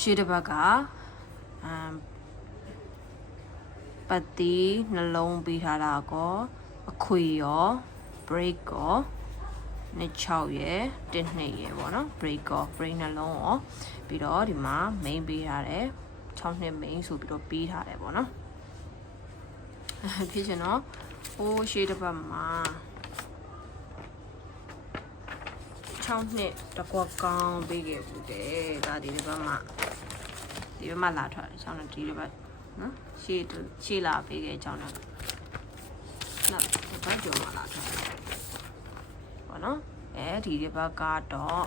ရှေ့တစ်ဘက်ကပတ်တီးနှလုံးပေးထားတာကောအခွေရော break ကောနှစ်6ရယ်1 2ရယ်ပေါ့နော် break ကော break နှလုံးရောပြီးတော့ဒီမှာ main ပေးထားတယ်6နှစ် main ဆိုပြီးတော့ပေးထားတယ်ပေါ့နော်ဖြစ်ချင်တော့ဟိုးရှေ့တစ်ပတ်မှာ6နှစ်တကွက်ကောင်းပေးခဲ့ဘူးတယ်ဒါဒီတစ်ပတ်မှာလာထွက်တယ်6နှစ်ဒီတစ်ပတ်နော်ရှေ့လာပေးခဲ့ကြောင်းတော့နောက်တစ်ပတ်ကျော်မှလာထွက်ပေါ့နော်ဒီတစ်ပတ်ကတော့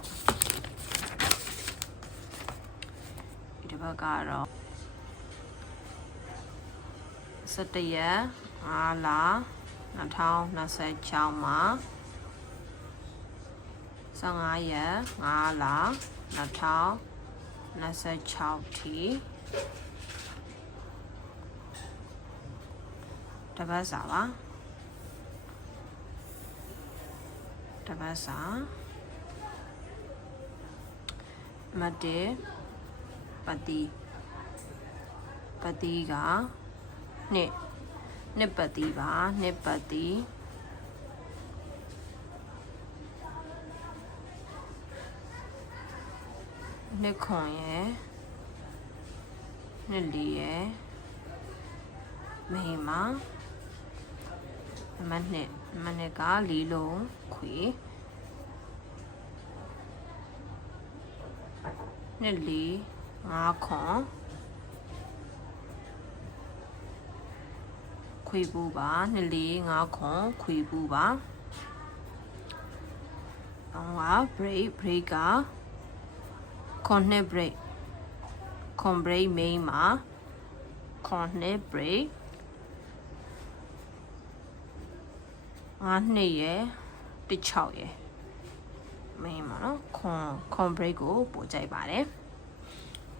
17ရက်5လ2026မှာ15ရက်5လ2026ထိတပတ်စာပါမတ်တေပတ်တီကနှစ်ပတ်တီပါနှစ်ပတ်တီနှစ်ခွန်ရယ်နှစ်လေးရယ်မိမမနှစ်က4လုံးခွေနှစ်လေး5ခွန်ခွေပူပါနှစ်လေး5ခွန်ခွေပူပါbreak ကခွန်နှစ် break မိန်းမှာခွန်နှစ် break 5နှစ်ရယ်16ရယ်မိန်းမှာနော်ခွန် break ကိုပို့ကြိုက်ပါတယ်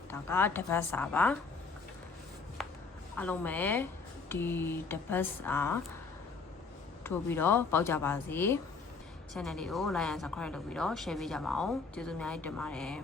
ဒါကတပတ်စာပါအားလုံးပဲဒီတပတ်စာထိုးပြီးတော့ပေါက်ကြပါစေ channel လေးကို like and subscribe လုပ်ပြီးတော့ share ပေးကြပါဦးကျေးဇူးအများကြီးတင်ပါတယ်